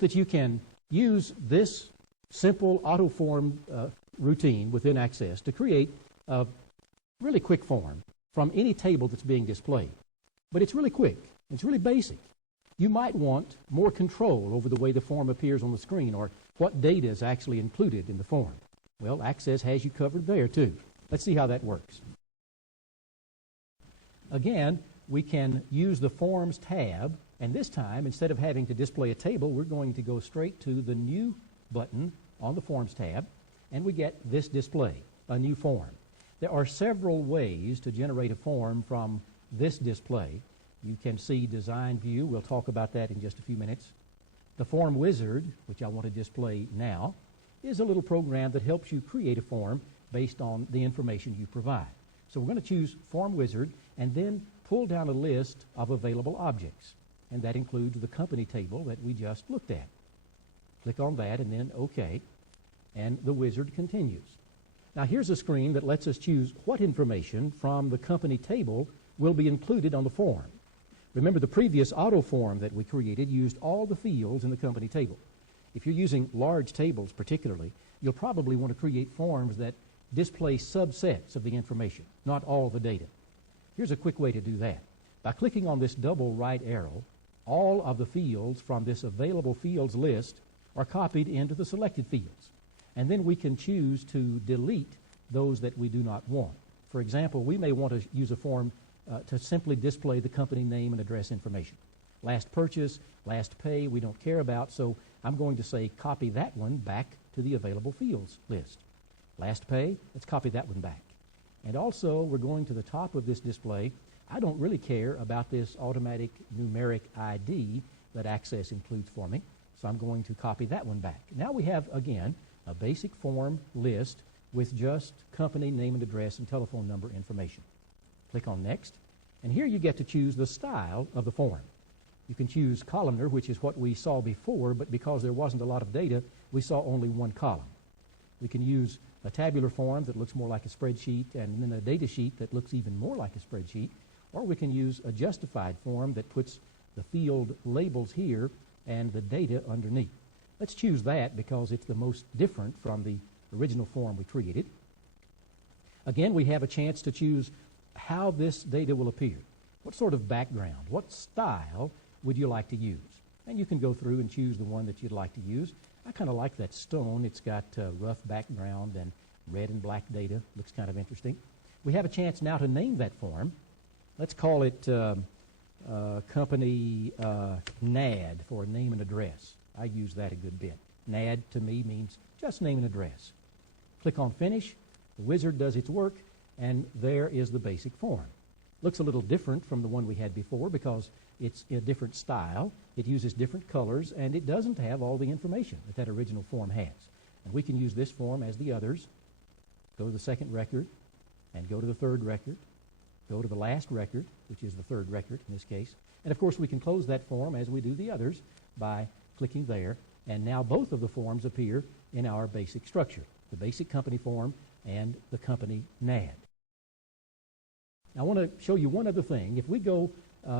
that you can use this simple auto form routine within Access to create a really quick form from any table that's being displayed. But it's really quick. It's really basic. You might want more control over the way the form appears on the screen or what data is actually included in the form. Well, Access has you covered there too. Let's see how that works. Again, we can use the Forms tab, and this time, instead of having to display a table, we're going to go straight to the New button on the Forms tab, and we get this display, a new form. There are several ways to generate a form from this display. You can see Design View. We'll talk about that in just a few minutes. The Form Wizard, which I want to display now, is a little program that helps you create a form based on the information you provide. So we're going to choose Form Wizard and then pull down a list of available objects. And that includes the company table that we just looked at. Click on that and then OK. And the wizard continues. Now here's a screen that lets us choose what information from the company table will be included on the form. Remember, the previous auto form that we created used all the fields in the company table. If you're using large tables particularly, you'll probably want to create forms that display subsets of the information, not all the data. Here's a quick way to do that. By clicking on this double right arrow, all of the fields from this available fields list are copied into the selected fields. And then we can choose to delete those that we do not want. For example, we may want to use a form to simply display the company name and address information. Last purchase, last pay, we don't care about, so I'm going to say copy that one back to the available fields list. Last pay, let's copy that one back. And also, we're going to the top of this display. I don't really care about this automatic numeric ID that Access includes for me, so I'm going to copy that one back. Now we have, again, a basic form list with just company name and address and telephone number information. Click on Next, and here you get to choose the style of the form. You can choose columnar, which is what we saw before, but because there wasn't a lot of data, we saw only one column. We can use a tabular form that looks more like a spreadsheet, and then a data sheet that looks even more like a spreadsheet, or we can use a justified form that puts the field labels here and the data underneath. Let's choose that because it's the most different from the original form we created. Again, we have a chance to choose how this data will appear. What sort of background, what style would you like to use? And you can go through and choose the one that you'd like to use. I kind of like that stone. It's got rough background and red and black data. Looks kind of interesting. We have a chance now to name that form. Let's call it Company NAD for name and address. I use that a good bit. NAD to me means just name and address. Click on Finish. The wizard does its work, and there is the basic form. Looks a little different from the one we had before because it's a different style. It uses different colors, and it doesn't have all the information that that original form has. And we can use this form as the others. Go to the second record, and go to the third record. Go to the last record, which is the third record in this case. And of course, we can close that form as we do the others by clicking there. And now both of the forms appear in our basic structure, the basic company form and the company NAD. Now, I want to show you one other thing. If we go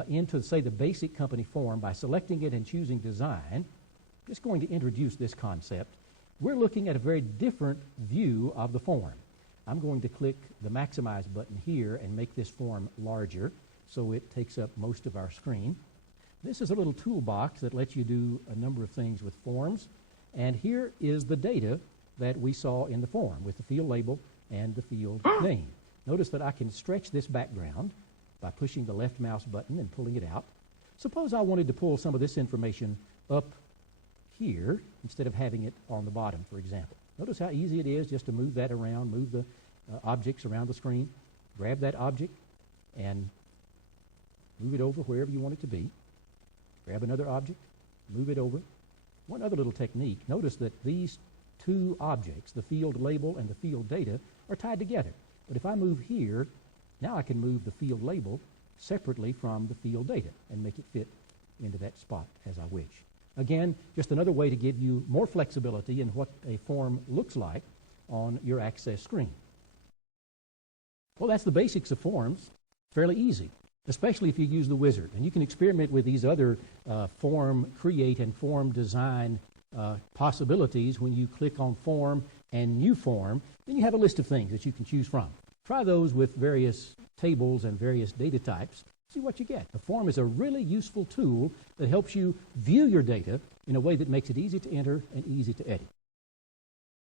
into, say, the basic company form by selecting it and choosing Design, I'm just going to introduce this concept. We're looking at a very different view of the form. I'm going to click the Maximize button here and make this form larger so it takes up most of our screen. This is a little toolbox that lets you do a number of things with forms. And here is the data that we saw in the form with the field label and the field name. Notice that I can stretch this background by pushing the left mouse button and pulling it out. Suppose I wanted to pull some of this information up here instead of having it on the bottom, for example. Notice how easy it is just to move that around, move the objects around the screen, grab that object and move it over wherever you want it to be. Grab another object, move it over. One other little technique, notice that these two objects, the field label and the field data, are tied together. But if I move here, now I can move the field label separately from the field data and make it fit into that spot as I wish. Again, just another way to give you more flexibility in what a form looks like on your Access screen. Well, that's the basics of forms. Fairly easy. especially if you use the wizard. And you can experiment with these other form create and form design possibilities when you click on Form and New Form. Then you have a list of things that you can choose from. Try those with various tables and various data types. See what you get. The form is a really useful tool that helps you view your data in a way that makes it easy to enter and easy to edit.